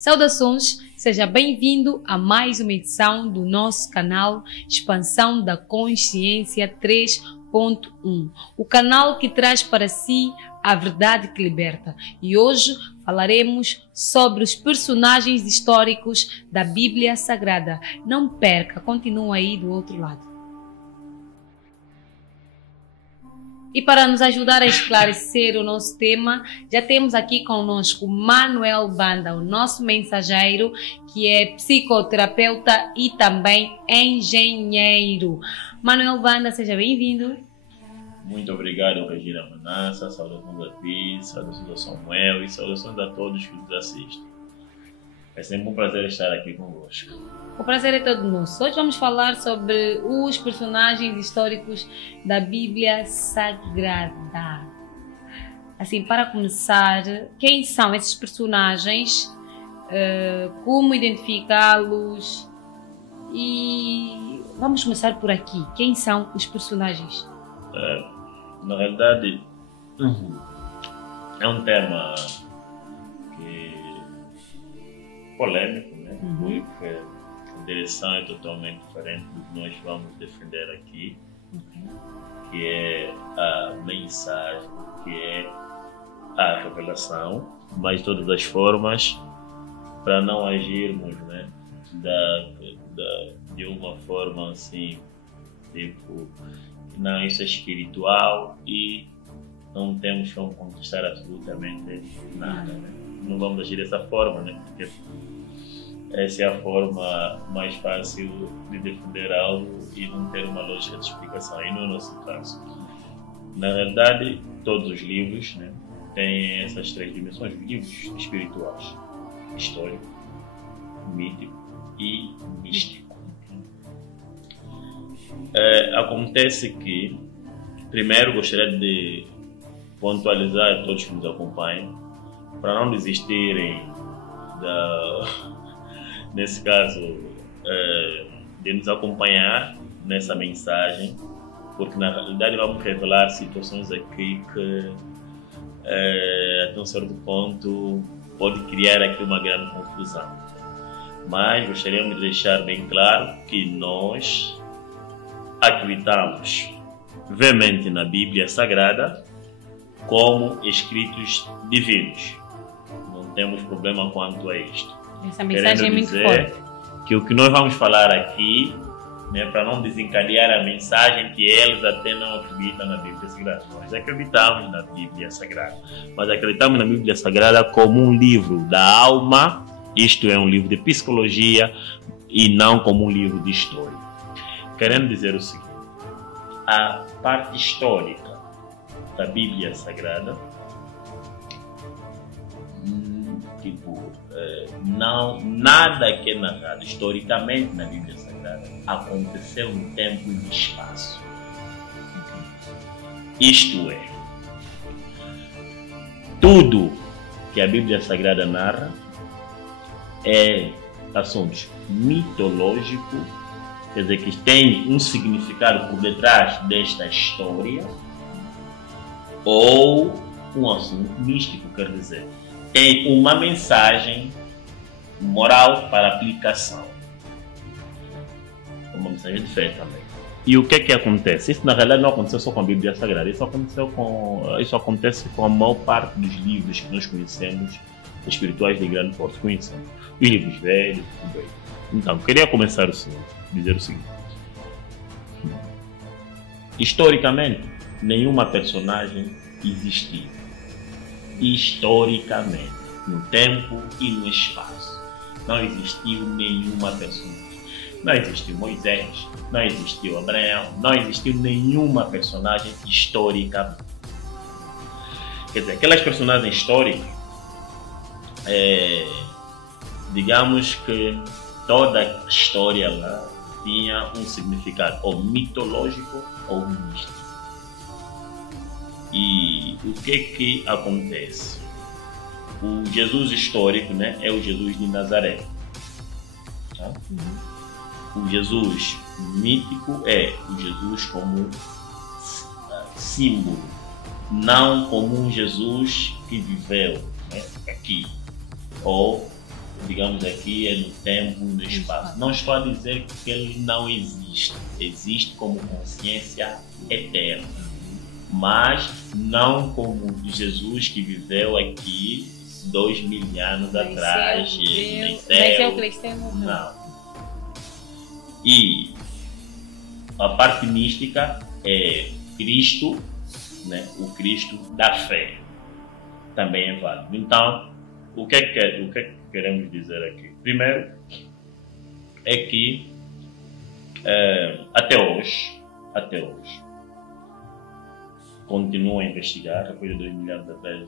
Saudações, seja bem-vindo a mais uma edição do nosso canal Expansão da Consciência 3.1, o canal que traz para si a verdade que liberta. E hoje falaremos sobre os personagens históricos da Bíblia Sagrada. Não perca, continua aí do outro lado. E para nos ajudar a esclarecer o nosso tema, já temos aqui conosco Manuel Banda, o nosso mensageiro, que é psicoterapeuta e também engenheiro. Manuel Banda, seja bem-vindo. Muito obrigado, Regina Manassa, saudações a ti, saudações a Samuel e saudações a todos que nos assistem. É sempre um prazer estar aqui convosco. O prazer é todo nosso. Hoje vamos falar sobre os personagens históricos da Bíblia Sagrada. Assim, para começar, quem são esses personagens? Como identificá-los? E vamos começar por aqui. Quem são os personagens? Na realidade, é um tema polêmico, né? Porque a direção é totalmente diferente do que nós vamos defender aqui, que é a mensagem, que é a revelação, mas de todas as formas, para não agirmos, né, de uma forma assim, tipo, não, isso é espiritual e não temos como conquistar absolutamente nada, né? Não vamos agir dessa forma, né? Porque essa é a forma mais fácil de defender algo e não ter uma lógica de explicação, e não é o nosso caso. Na verdade, todos os livros, né, têm essas três dimensões: livros espirituais, histórico, mítico e místico. Acontece que, primeiro, gostaria de pontualizar a todos que nos acompanham, para não desistirem nesse caso, de nos acompanhar nessa mensagem, porque na realidade vamos revelar situações aqui que até um certo ponto pode criar aqui uma grande confusão. Mas gostaríamos de deixar bem claro que nós acreditamos veemente na Bíblia Sagrada como escritos divinos. Não temos problema quanto a isto. Essa mensagem é muito forte. Que o que nós vamos falar aqui, né, para não desencadear a mensagem que eles até não acreditam na Bíblia Sagrada. Nós acreditamos na Bíblia Sagrada, mas acreditamos na Bíblia Sagrada como um livro da alma, isto é, um livro de psicologia, e não como um livro de história. Querendo dizer o seguinte: a parte histórica da Bíblia Sagrada, não, nada que é narrado historicamente na Bíblia Sagrada aconteceu no tempo e no espaço. Isto é, tudo que a Bíblia Sagrada narra é assuntos mitológicos, quer dizer, que tem um significado por detrás desta história, ou um assunto místico, quer dizer, tem uma mensagem moral para aplicação. Uma mensagem de fé também. E o que é que acontece? Isso na realidade não aconteceu só com a Bíblia Sagrada, isso acontece com a maior parte dos livros que nós conhecemos, espirituais de grande porte, conhecemos. Os livros velhos, tudo bem. Então, queria começar dizer o seguinte: historicamente, nenhuma personagem existiu. Historicamente, no tempo e no espaço, não existiu nenhuma personagem. Não existiu Moisés, não existiu Abraão, não existiu nenhuma personagem histórica. Quer dizer, aquelas personagens históricas, digamos que toda a história lá tinha um significado ou mitológico ou místico. E o que acontece? O Jesus histórico, né, é o Jesus de Nazaré. Tá? O Jesus mítico é o Jesus como símbolo, não como um Jesus que viveu, né, aqui, ou digamos aqui, é no tempo, no espaço. Não estou a dizer que ele não existe. Existe como consciência eterna. Mas não como Jesus que viveu aqui 2000 anos atrás. Nasceu, cresceu, morreu. Não. E a parte mística é Cristo, né? O Cristo da fé. Também é válido. Então, o que é que queremos dizer aqui? Primeiro, é que até hoje, continua a investigar, depois de 2000 anos atrás, né?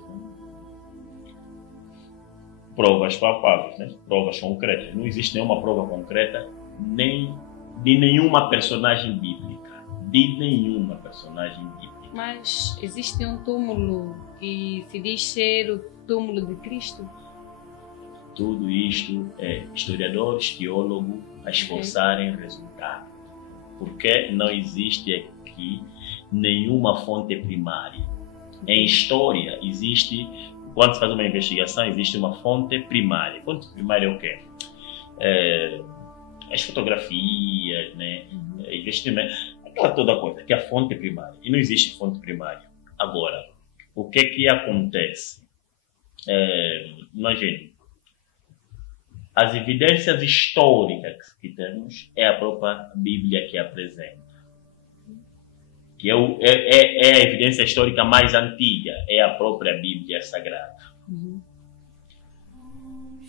Provas palpáveis, né? Provas concretas. Não existe nenhuma prova concreta nem de nenhuma personagem bíblica. De nenhuma personagem bíblica. Mas existe um túmulo que se diz ser o túmulo de Cristo? Tudo isto é historiadores, teólogos a esforçarem resultado. Porque não existe aqui nenhuma fonte primária. Em história existe, quando se faz uma investigação, existe uma fonte primária. Fonte primária é o quê? As fotografias, né? Investimento, aquela toda coisa, que é a fonte primária. E não existe fonte primária. Agora, o que é que acontece? Imagine, as evidências históricas que temos é a própria Bíblia que apresenta. Que é a evidência histórica mais antiga, é a própria Bíblia Sagrada.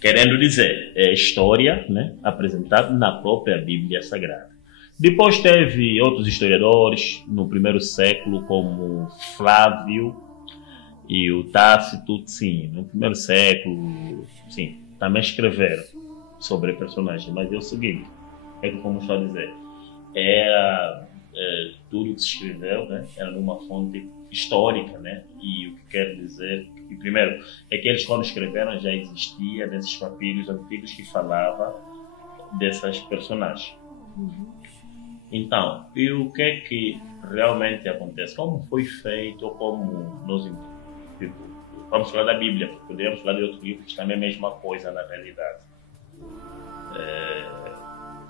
Querendo dizer, é a história, né, apresentada na própria Bíblia Sagrada. Depois teve outros historiadores no primeiro século, como Flávio e o Tácito, sim, no primeiro século, sim, também escreveram sobre personagens. Mas é o seguinte, como estou a dizer, tudo que se escreveu, né, era numa fonte histórica, né, e o que quer dizer que, primeiro, é que eles quando escreveram já existia nesses papiros antigos que falava dessas personagens. Então, e o que é que realmente acontece? Como foi feito, ou como nós, tipo, vamos falar da Bíblia, porque poderíamos falar de outros livros que também é a mesma coisa na realidade.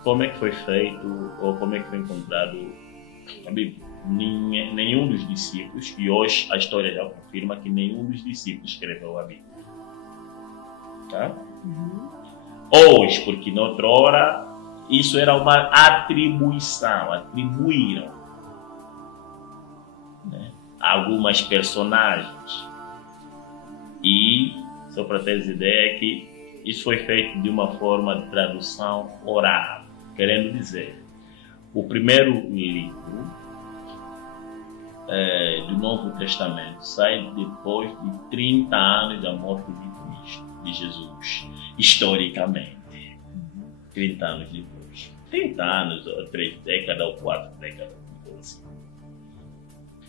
Como é que foi feito, ou como é que foi encontrado a Bíblia? Nenhum dos discípulos, e hoje a história já confirma que nenhum dos discípulos escreveu a Bíblia. Tá? Hoje, porque noutra hora, isso era uma atribuição, atribuíram, né, algumas personagens. E, só para ter ideia, que isso foi feito de uma forma de tradução oral, querendo dizer, o primeiro livro do Novo Testamento sai depois de 30 anos da morte de Cristo, de Jesus, historicamente. 30 anos depois. 30 anos, ou 3 décadas, ou 4 décadas, assim.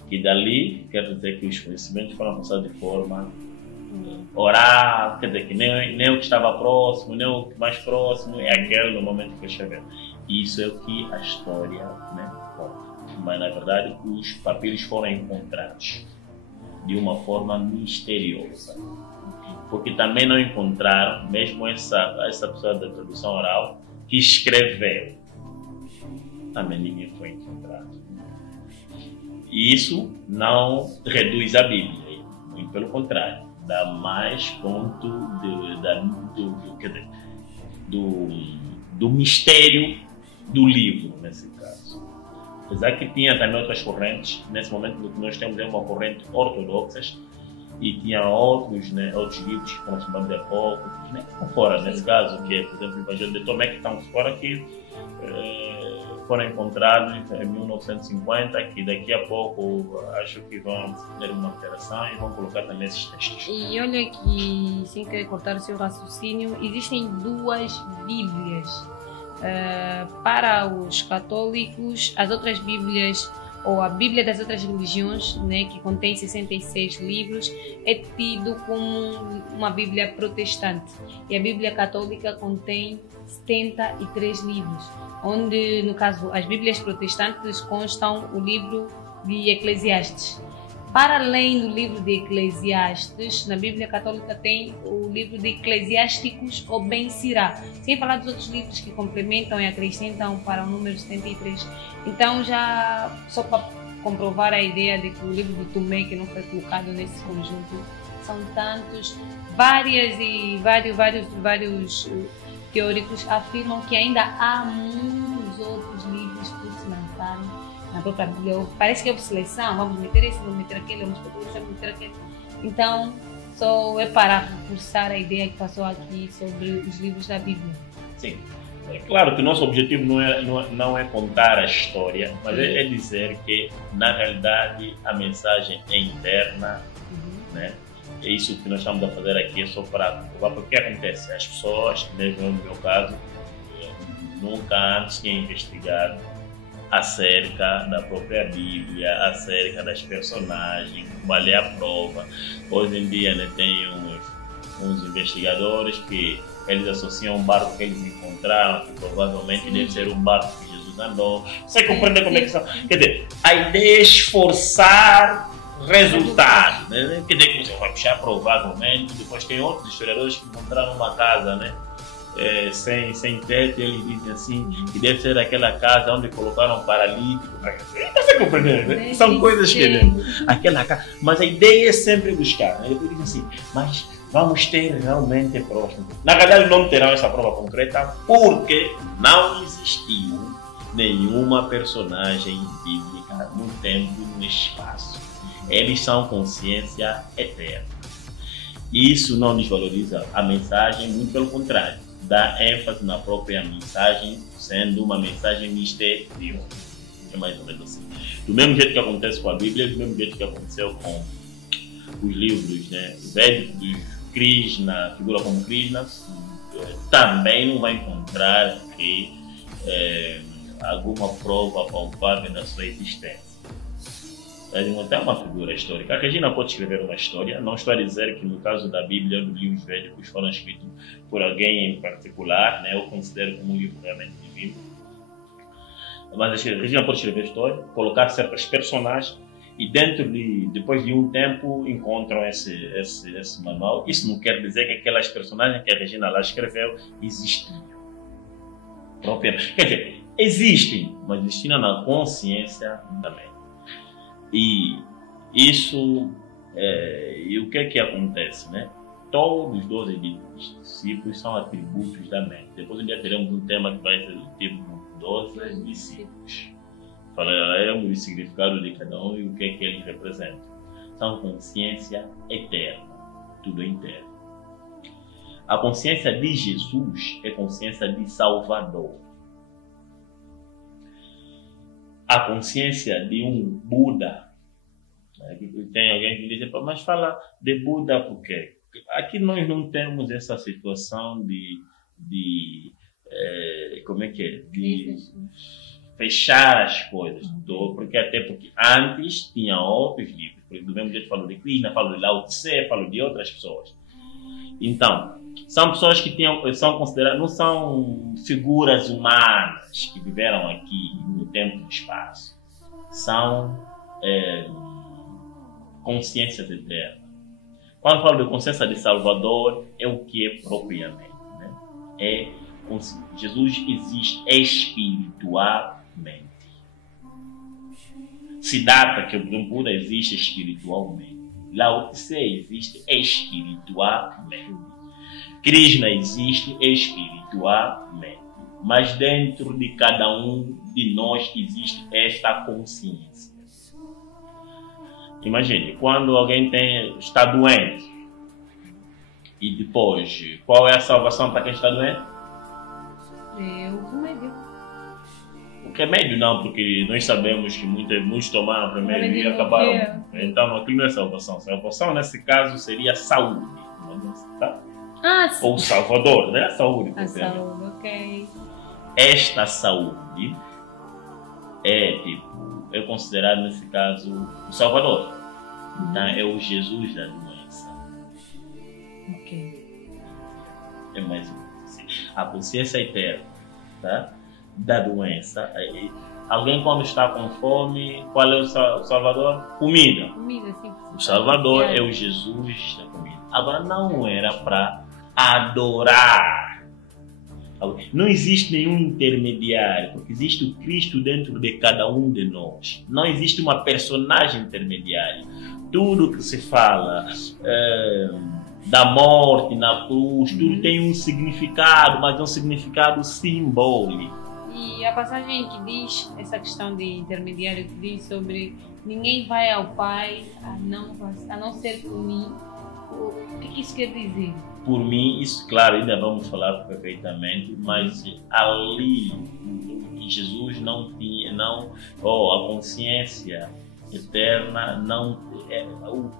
E dali, quer dizer que os conhecimentos foram passados de forma oral, quer dizer que nem o que estava próximo, nem o que mais próximo, é aquele no momento que foi escrevendo. Isso é o que a história, né, conta. Mas, na verdade, os papiros foram encontrados de uma forma misteriosa. Porque também não encontraram, mesmo essa pessoa da tradução oral, que escreveu. Também ninguém foi encontrado. E isso não reduz a Bíblia, muito pelo contrário, dá mais ponto do mistério do livro, nesse caso. Apesar que tinha também outras correntes, nesse momento o que nós temos é uma corrente ortodoxa, e tinha outros livros que foram chamados de apócrifos, né? Fora, nesse caso, que é, por exemplo, o Evangelho de Tomé, que estão fora, que foram encontrados em 1950, que daqui a pouco acho que vão ter uma alteração e vão colocar também esses textos. E olha que, sem querer cortar o seu raciocínio, existem duas Bíblias. Para os católicos, as outras Bíblias, ou a Bíblia das outras religiões, né, que contém 66 livros, é tido como uma Bíblia protestante. E a Bíblia católica contém 73 livros, onde, no caso, as Bíblias protestantes constam o livro de Eclesiastes. Para além do livro de Eclesiastes, na Bíblia Católica tem o livro de Eclesiásticos ou Ben-Sirá, sem falar dos outros livros que complementam e acrescentam para o número 73. Então, já só para comprovar a ideia de que o livro do Tomé, que não foi colocado nesse conjunto, são tantos, vários teóricos afirmam que ainda há muitos outros livros por se lançarem na própria Bíblia. Parece que houve seleção, vamos meter esse, vamos meter aquele, vamos meter aquele. Então, só é para reforçar a ideia que passou aqui sobre os livros da Bíblia. Sim. É claro que o nosso objetivo não é contar a história, mas é dizer que, na realidade, a mensagem é interna, né? É isso que nós estamos a fazer aqui, é só para provar, porque acontece, as pessoas, mesmo no meu caso, nunca antes tinham investigado acerca da própria Bíblia, acerca das personagens, qual é a prova. Hoje em dia, né, tem uns investigadores que eles associam um barco que eles encontraram, que provavelmente deve ser um barco que Jesus andou. Você compreende como é que são? Quer dizer, a ideia é esforçar resultado, né? Quer dizer que você vai puxar provavelmente. Depois tem outros historiadores que encontraram uma casa, né? Sem teto, e eles dizem assim que deve ser aquela casa onde colocaram um paralítico. Você compreende, né? São coisas que aquela casa. Mas a ideia é sempre buscar, né? Depois dizem assim, mas vamos ter realmente provas. Na verdade, não terão essa prova concreta porque não existiu nenhuma personagem bíblica no tempo e no espaço. Eles são consciência eterna. Isso não desvaloriza a mensagem, muito pelo contrário, dá ênfase na própria mensagem, sendo uma mensagem misteriosa. É mais ou menos assim. Do mesmo jeito que acontece com a Bíblia, do mesmo jeito que aconteceu com os livros, né, védicos, Krishna, figura como Krishna, também não vai encontrar aqui alguma prova palpável da sua existência. Até uma figura histórica. A Regina pode escrever uma história. Não estou a dizer que no caso da Bíblia, dos livros védicos foram escritos por alguém em particular, né? Eu considero como um livro realmente divino. Mas a Regina pode escrever história, colocar certas personagens e depois de um tempo encontram esse manual. Isso não quer dizer que aquelas personagens que a Regina lá escreveu existiam. Quer dizer, existem, mas existiam na consciência também. E isso, e o que é que acontece, né? Todos os 12 discípulos são atributos da mente. Depois um dia teremos um tema que vai ser o tipo 12 discípulos. Falaremos do significado de cada um e o que é que eles representam. São consciência eterna, tudo é interno. A consciência de Jesus é consciência de Salvador. A consciência de um Buda. Tem alguém que diz, mas fala de Buda por quê? Aqui nós não temos essa situação de como é que é? De fechar as coisas. Porque antes tinha outros livros. Do mesmo jeito falo de Krishna, falo de Lao Tse, falo de outras pessoas. Então, são pessoas que são consideradas, não são figuras humanas que viveram aqui no tempo e no espaço. São consciências eternas. Quando falo de consciência de Salvador, é o que é propriamente, né? Jesus existe espiritualmente. Siddhartha, que é o Buda, existe espiritualmente. Lao Tse existe espiritualmente. Krishna existe espiritualmente. Mas dentro de cada um de nós existe esta consciência. Imagine, quando alguém está doente, e depois, qual é a salvação para quem está doente? O remédio. O remédio não, porque nós sabemos que muitos tomaram remédio e acabaram. Então aquilo não é salvação. Salvação nesse caso seria saúde. Tá? Sim. Ou Salvador, né? Saúde. A saúde, ok. Esta saúde é considerado nesse caso o Salvador. Então é o Jesus da doença. Ok. É mais ou menos assim. A consciência eterna, tá? da doença. Alguém quando está com fome, qual é o salvador? Comida. Comida, sim. O salvador é o Jesus da comida. Agora não era para adorar. Não existe nenhum intermediário, porque existe o Cristo dentro de cada um de nós. Não existe uma personagem intermediária. Tudo que se fala da morte na cruz, tudo tem um significado, mas é um significado simbólico. E a passagem que diz, essa questão de intermediário, que diz sobre ninguém vai ao Pai a não ser por mim. O que isso quer dizer? Por mim, isso, claro, ainda vamos falar perfeitamente, mas ali Jesus não tinha, a consciência eterna,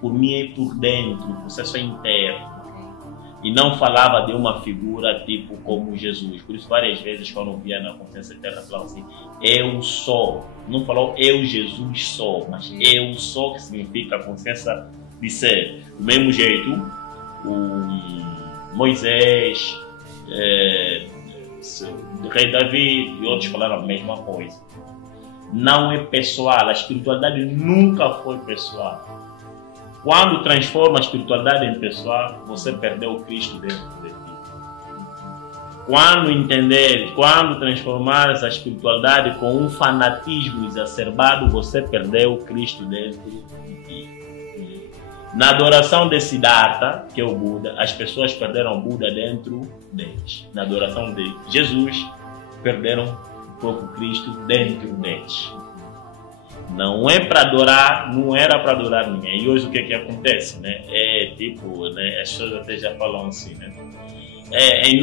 por mim é por dentro, o processo é interno. E não falava de uma figura tipo como Jesus. Por isso, várias vezes, quando via na consciência eterna, falava assim, eu sou. Não falou eu, Jesus, sou, mas eu sou, que significa a consciência de ser. Do mesmo jeito, o Moisés, o rei Davi e outros falaram a mesma coisa. Não é pessoal, a espiritualidade nunca foi pessoal. Quando transforma a espiritualidade em pessoal, você perdeu o Cristo dentro de ti. Quando transformares a espiritualidade com um fanatismo exacerbado, você perdeu o Cristo dentro de ti. Na adoração de Siddhartha, que é o Buda, as pessoas perderam o Buda dentro deles. Na adoração de Jesus, perderam o próprio Cristo dentro deles. Não é para adorar, não era para adorar ninguém. E hoje o que acontece, né? As pessoas até já falam assim, né?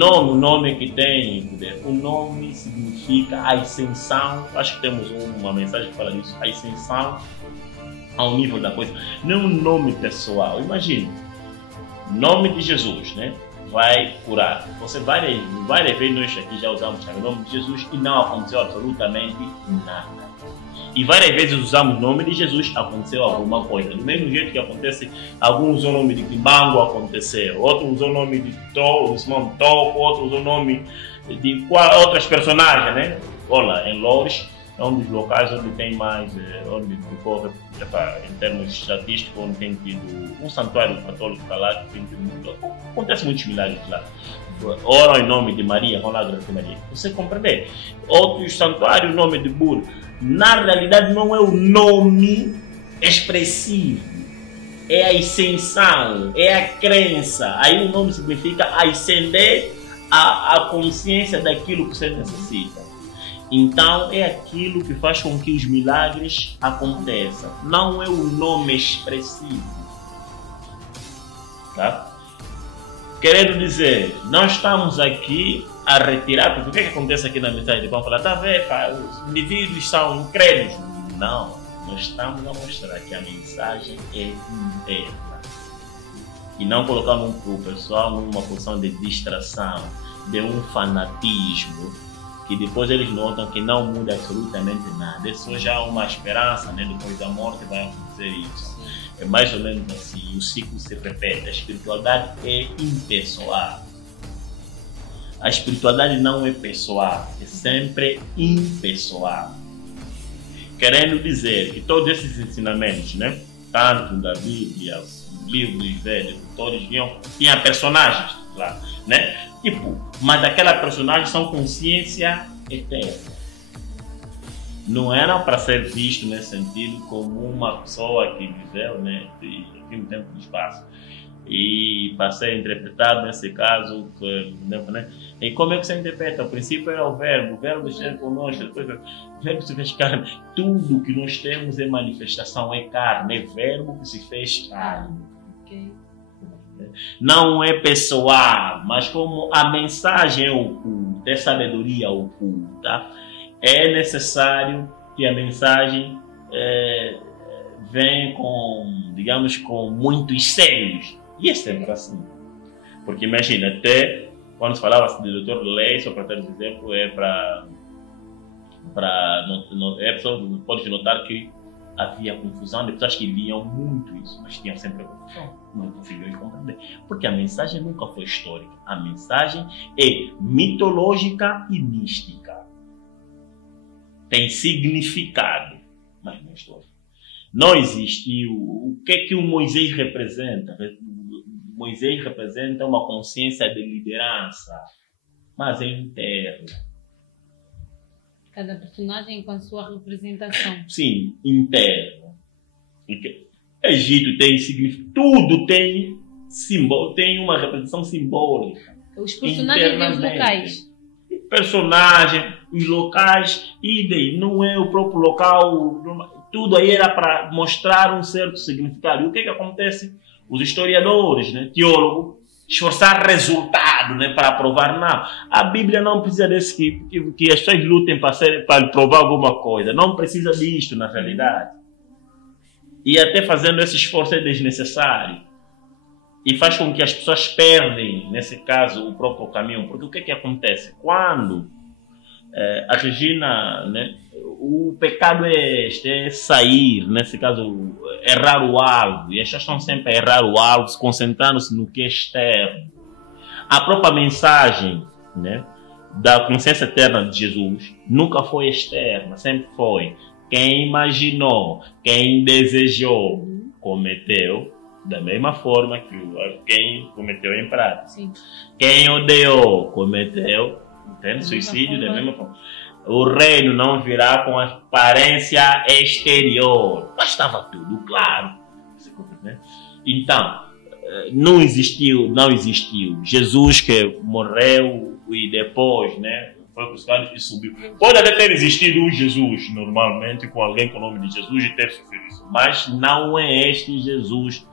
O nome que tem, o nome significa a ascensão. Acho que temos uma mensagem que fala disso, a ascensão ao nível da coisa. Não é um nome pessoal. Imagine, nome de Jesus, né? Vai curar. Você várias vezes nós aqui já usamos o nome de Jesus e não aconteceu absolutamente nada. E várias vezes usamos o nome de Jesus, aconteceu alguma coisa. Do mesmo jeito que acontece, alguns usam o nome de Kimbango, aconteceu. Outros usam o nome de Toco, outros usam o nome de outras personagens, né? Olha, em Loures é um dos locais onde tem mais, onde decorre, em termos estatísticos, onde tem tido um santuário católico lá, que tem tido, acontece muitos milagres lá. Oram em nome de Maria, vão lá agradecer Maria. Você compreende? Outros santuários, o nome de Buda. Na realidade não é o nome expressivo, é a ascensão, é a crença. Aí o nome significa ascender a consciência daquilo que você necessita. Então é aquilo que faz com que os milagres aconteçam. Não é o nome expressivo. Tá? Querendo dizer, nós estamos aqui a retirar, porque o que acontece aqui na mensagem? Vão falar, tá vendo, os indivíduos são incrédulos. Não, nós estamos a mostrar que a mensagem é interna. E não colocando o pessoal numa posição de distração, de um fanatismo, que depois eles notam que não muda absolutamente nada. É só já uma esperança, né? Depois da morte vai acontecer isso. É mais ou menos assim, o ciclo se repete. A espiritualidade é impessoal. A espiritualidade não é pessoal, é sempre impessoal. Querendo dizer que todos esses ensinamentos, né, tanto da Bíblia, livros velhos, todos tinha personagens lá, né? Mas aquela personagem são consciência eterna. Não eram para ser visto nesse sentido como uma pessoa que viveu, né, no tempo e espaço. E para ser interpretado nesse caso, né? E como é que você interpreta? O princípio era o verbo esteve conosco, depois o verbo se fez carne. Tudo que nós temos é manifestação, é carne, é verbo que se fez carne. Okay. Não é pessoal, mas como a mensagem é oculta, é sabedoria oculta, é necessário que a mensagem venha com, digamos, com muitos selos. E é sempre assim. Porque imagina, até quando se falava assim, do Dr. Lei, só para dar um exemplo, pode notar que havia confusão de pessoas que viam muito isso, mas tinham sempre confusão, não conseguiam compreender. Porque a mensagem nunca foi histórica, a mensagem é mitológica e mística. tem significado, mas não história. Não existiu. O que é que o Moisés representa? Moisés representa uma consciência de liderança, mas é interna. Cada personagem com a sua representação. Sim, interna. Egito tem significado, tudo tem símbolo, tem uma representação simbólica. Os personagens e os locais. Personagem, os locais, idem, não é o próprio local, tudo aí era para mostrar um certo significado. E o que é que acontece? Os historiadores, né, teólogos, esforçar resultado, né, para provar não. A Bíblia não precisa desse que as pessoas lutem para provar alguma coisa. Não precisa disto na realidade. E até fazendo esse esforço é desnecessário. E faz com que as pessoas perdem, nesse caso, o próprio caminho. Porque o que é que acontece? Quando a Regina, né, o pecado é sair, nesse caso, errar o alvo. E as pessoas estão sempre a errar o alvo, concentrando-se no que é externo. A própria mensagem, né, da consciência eterna de Jesus nunca foi externa, sempre foi. Quem imaginou, quem desejou, cometeu da mesma forma que quem cometeu em prática. Sim. Quem odiou, cometeu, entende? Suicídio da mesma forma. O reino não virá com aparência exterior. Mas estava tudo claro. Então, não existiu. Jesus que morreu e depois, né, foi crucificado e subiu. Pode até ter existido um Jesus, normalmente, com alguém com o nome de Jesus e ter sofrido isso. Mas não é este Jesus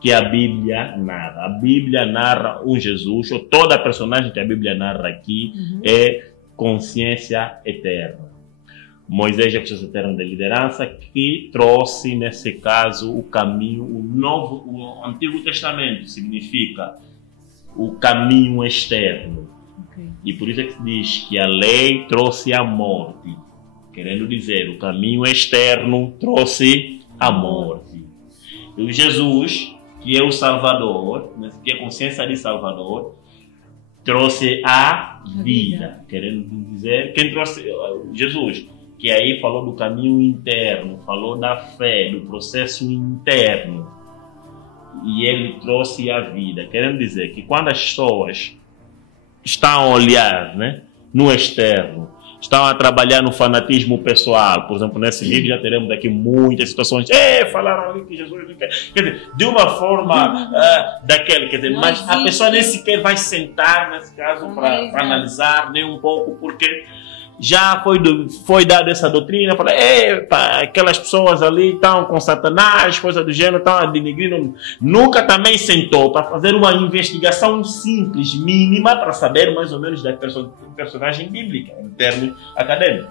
que a Bíblia narra. A Bíblia narra um Jesus, ou toda personagem que a Bíblia narra aqui é consciência eterna. Moisés é a consciência eterna da liderança que trouxe, nesse caso, o caminho, o Antigo Testamento significa o caminho externo. Okay. E por isso é que se diz que a lei trouxe a morte. Querendo dizer, o caminho externo trouxe a morte. E o Jesus, que é o Salvador, que é a consciência de Salvador, trouxe a vida. Querendo dizer, quem trouxe Jesus, que aí falou do caminho interno, falou da fé, do processo interno, e ele trouxe a vida. Querendo dizer que quando as pessoas estão a olhar, né, no externo, estão a trabalhar no fanatismo pessoal. Por exemplo, nesse vídeo já teremos aqui muitas situações. Falaram ali que Jesus não quer. Quer dizer, de uma forma daquela, quer dizer, mas a pessoa nem sequer vai sentar, nesse caso, para analisar nem um pouco, porque já foi dada essa doutrina, para aquelas pessoas ali estão com Satanás, coisa do gênero, estão a denegrir. Nunca também sentou para fazer uma investigação simples, mínima, para saber mais ou menos da personagem bíblica, em termos acadêmicos.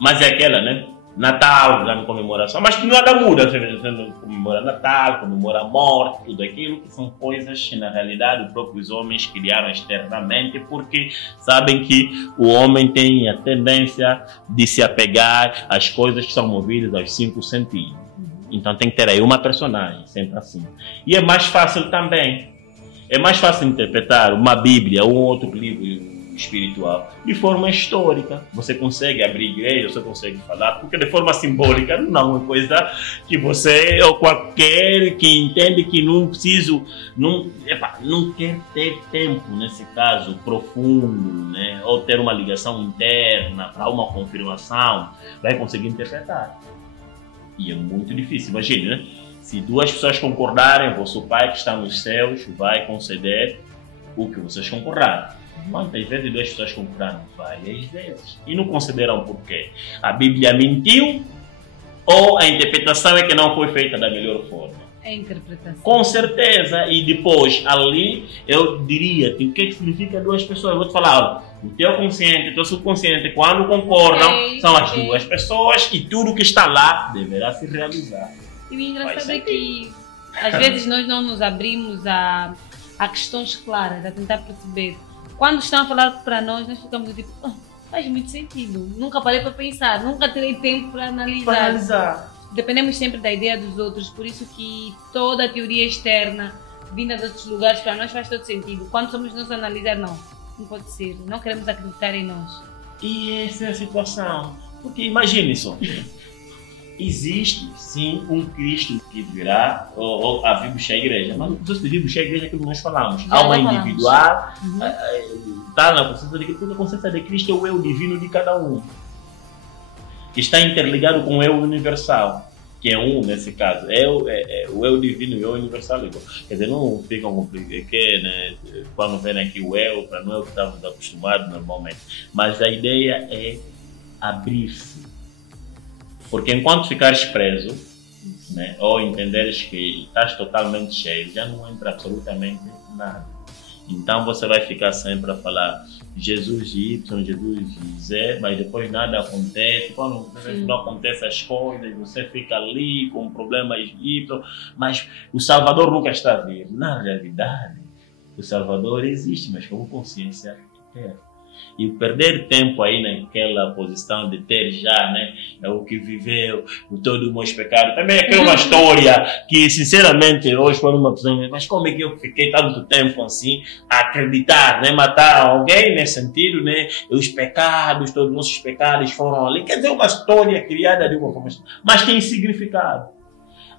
Mas é aquela, né? Natal, grande comemoração, mas que nada muda, você comemora Natal, comemora a morte, tudo aquilo que são coisas que na realidade os próprios homens criaram externamente, porque sabem que o homem tem a tendência de se apegar às coisas que são movidas aos 5 sentidos. Então tem que ter aí uma personagem, sempre assim. E é mais fácil também, é mais fácil interpretar uma Bíblia ou um outro livro espiritual de forma histórica. Você consegue abrir igreja, você consegue falar, porque de forma simbólica não é coisa que você ou qualquer que entende que não preciso, não quer ter tempo, nesse caso, profundo, né, ou ter uma ligação interna para uma confirmação, vai conseguir interpretar. E é muito difícil, imagine, né? Se duas pessoas concordarem, vosso Pai que está nos céus vai conceder o que vocês concordaram. Quantas vezes duas pessoas concordaram? Várias vezes. E não consideram por quê? A Bíblia mentiu ou a interpretação é que não foi feita da melhor forma? É a interpretação. Com certeza. E depois, ali, eu diria, o que significa duas pessoas? Eu vou te falar, o teu consciente e o teu subconsciente, quando concordam, são as duas pessoas e tudo que está lá deverá se realizar. E o engraçado é que, às vezes, nós não nos abrimos a questões claras, a tentar perceber. Quando estão a falar para nós ficamos tipo, faz muito sentido. Nunca parei para pensar, nunca terei tempo para analisar. Dependemos sempre da ideia dos outros, por isso que toda a teoria externa, vinda de outros lugares, para nós faz todo sentido. Quando somos nós a analisar, não pode ser, não queremos acreditar em nós. E essa é a situação. Porque imagine só. Existe sim um Cristo que virá, ou a vir buscar a igreja, mas não precisa vir buscar a igreja que nós falamos. A alma individual, está na consciência de Cristo, a consciência de Cristo é o eu divino de cada um, que está interligado com o eu universal, que é um nesse caso. O eu divino e o eu universal. Quer dizer, não fica complicado, né, quando vem aqui o eu, para não é o que estamos acostumados normalmente. Mas a ideia é abrir-se. Porque enquanto ficares preso, né, ou entenderes que estás totalmente cheio, já não entra absolutamente nada. Então você vai ficar sempre a falar Jesus Y, Jesus Z, mas depois nada acontece. Quando não acontecem as coisas, você fica ali com problemas Y, mas o Salvador nunca está a vir. Na realidade, o Salvador existe, mas como consciência eterna. E perder tempo aí naquela posição de ter já, né, é o que viveu, o todo os meus pecados. Também é uma história que, sinceramente, hoje quando uma pessoa, mas como é que eu fiquei tanto tempo assim a acreditar, né, matar alguém nesse sentido, né, os pecados, todos os nossos pecados foram ali. Quer dizer, uma história criada de uma forma, mas tem significado.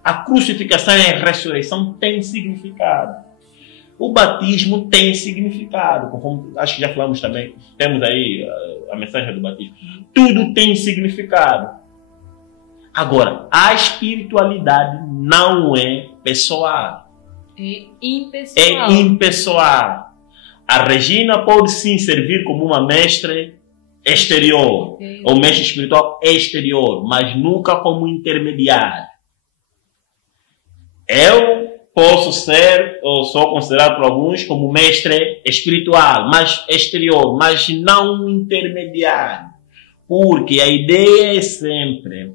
A crucificação e a ressurreição tem significado. O batismo tem significado, conforme acho que já falamos também, temos aí a mensagem do batismo. Tudo tem significado. Agora, a espiritualidade não é pessoal. É impessoal. É impessoal. A Regina pode sim servir como uma mestre exterior, ou mestre espiritual exterior, mas nunca como intermediário. Eu posso ser, ou sou considerado por alguns, como mestre espiritual, mas exterior, mas não intermediário. Porque a ideia é sempre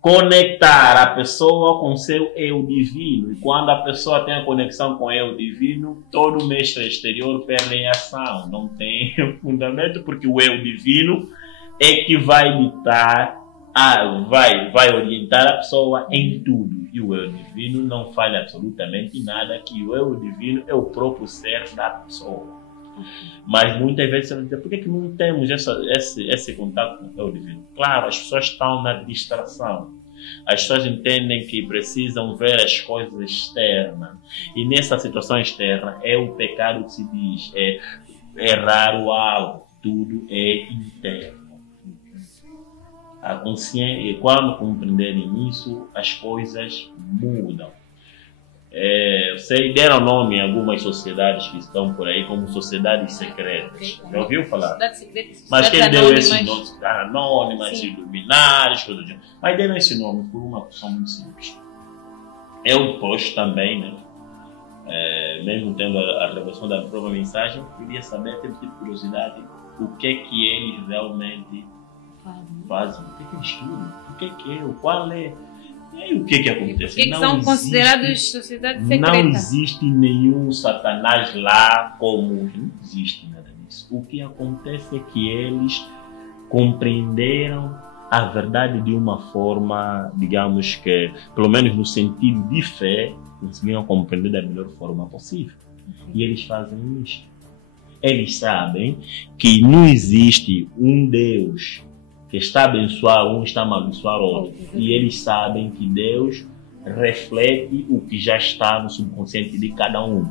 conectar a pessoa com seu eu divino. E quando a pessoa tem a conexão com o eu divino, todo mestre exterior perde a ação. Não tem fundamento, porque o eu divino é que vai ditar, vai orientar a pessoa em tudo. E o eu divino não falha absolutamente nada, que o eu divino é o próprio ser da pessoa. Mas muitas vezes você vai dizer, por que não temos esse contato com o eu divino? Claro, as pessoas estão na distração. As pessoas entendem que precisam ver as coisas externas. E nessa situação externa é o pecado que se diz, é errar o alvo. Tudo é interno. A consciência, e quando compreenderem isso, as coisas mudam. Vocês deram nome a algumas sociedades que estão por aí como sociedades secretas. Já ouviu falar? Mas quem deu esse nome? Anônimas, iluminares, coisa do gênero. Mas deram esse nome por uma questão muito simples. Eu depois também, né? Mesmo tendo a revelação da própria mensagem, queria saber, teve tipo de curiosidade, o que é que eles realmente fazem, o que é que eles estudam, o que é, qual é, e o que é que acontece. Que são considerados sociedades secretas. Não existe nenhum satanás lá como, não existe nada disso. O que acontece é que eles compreenderam a verdade de uma forma, digamos que, pelo menos no sentido de fé, conseguiram compreender da melhor forma possível. E eles fazem isso. Eles sabem que não existe um Deus que está a abençoar um, está a abençoar outro. E eles sabem que Deus reflete o que já está no subconsciente de cada um.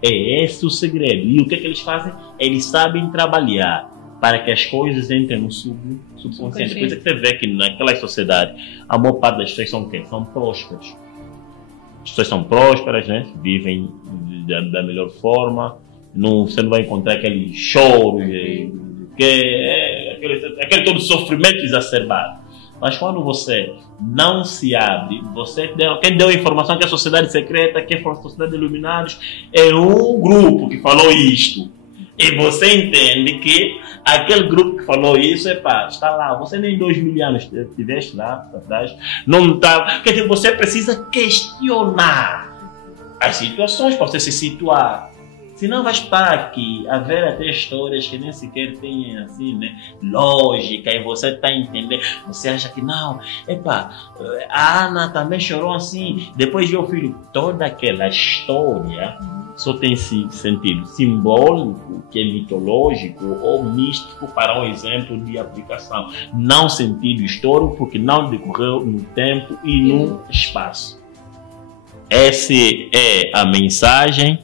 É esse o segredo. E o que é que eles fazem? Eles sabem trabalhar para que as coisas entrem no subconsciente. Coisa que você vê que naquela sociedade, a maior parte das pessoas são quem? São prósperas. As pessoas são prósperas, né? Vivem da melhor forma. Você não vai encontrar aquele choro, aquele todo sofrimento exacerbado. Mas quando você não se abre, quem deu a informação que a sociedade secreta, que foi a sociedade de iluminados, é um grupo que falou isto. E você entende que aquele grupo que falou isso, está lá. Você nem 2.000 anos estiveste lá atrás. Não está. Quer dizer, você precisa questionar as situações para você se situar. Senão vai estar aqui a ver até histórias que nem sequer têm assim, né, lógica, e você está entendendo, você acha que não, a Ana também chorou assim, depois viu o filho, toda aquela história só tem sentido simbólico, que é mitológico ou místico para um exemplo de aplicação. Não sentido histórico, porque não decorreu no tempo e no espaço. Essa é a mensagem,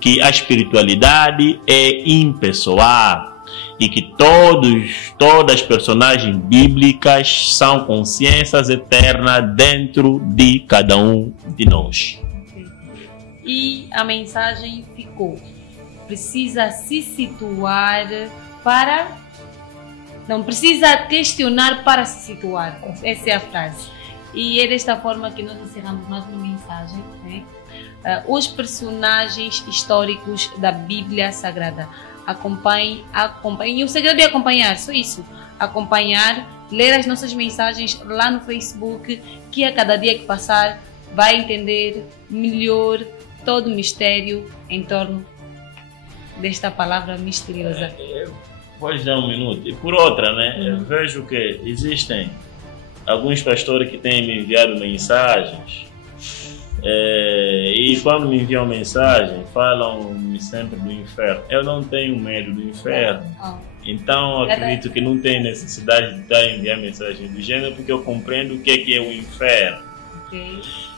que a espiritualidade é impessoal e que todas as personagens bíblicas são consciências eternas dentro de cada um de nós. E a mensagem ficou: precisa se situar para... Não, precisa questionar para se situar. Essa é a frase. E é desta forma que nós encerramos mais uma mensagem, né? Os personagens históricos da Bíblia Sagrada. Acompanhe. E o segredo é acompanhar, só isso. Acompanhar, ler as nossas mensagens lá no Facebook, que a cada dia que passar vai entender melhor todo o mistério em torno desta palavra misteriosa. Pode dar um minuto. E por outra, né? Eu vejo que existem alguns pastores que têm me enviado mensagens e quando me enviam mensagem falam sempre do inferno. Eu não tenho medo do inferno. Então acredito que não tem necessidade de estar enviando mensagem do gênero, porque eu compreendo o que é o inferno.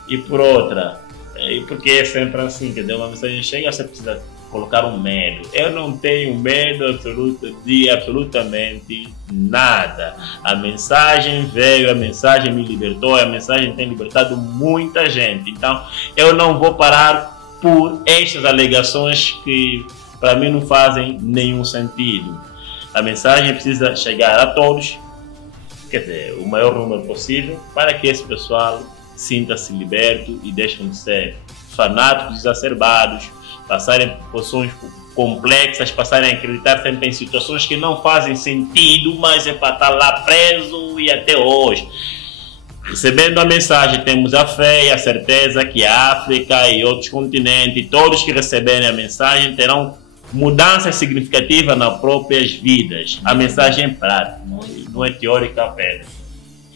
E por outra, porque é sempre assim, que uma mensagem chega, você precisa colocar um medo. Eu não tenho medo absoluto de absolutamente nada. A mensagem veio, a mensagem me libertou, a mensagem tem libertado muita gente. Então eu não vou parar por estas alegações que para mim não fazem nenhum sentido. A mensagem precisa chegar a todos, quer dizer, o maior número possível, para que esse pessoal sinta-se liberto e deixem de ser fanáticos exacerbados, passarem por posições complexas, passarem a acreditar sempre em situações que não fazem sentido, mas é para estar lá preso e até hoje. Recebendo a mensagem, temos a fé e a certeza que a África e outros continentes, todos que receberem a mensagem terão mudanças significativas nas próprias vidas. A mensagem é prática, não é teórica apenas.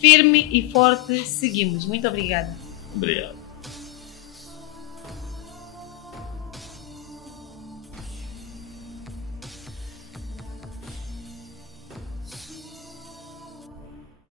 Firme e forte, seguimos. Muito obrigada. Obrigado.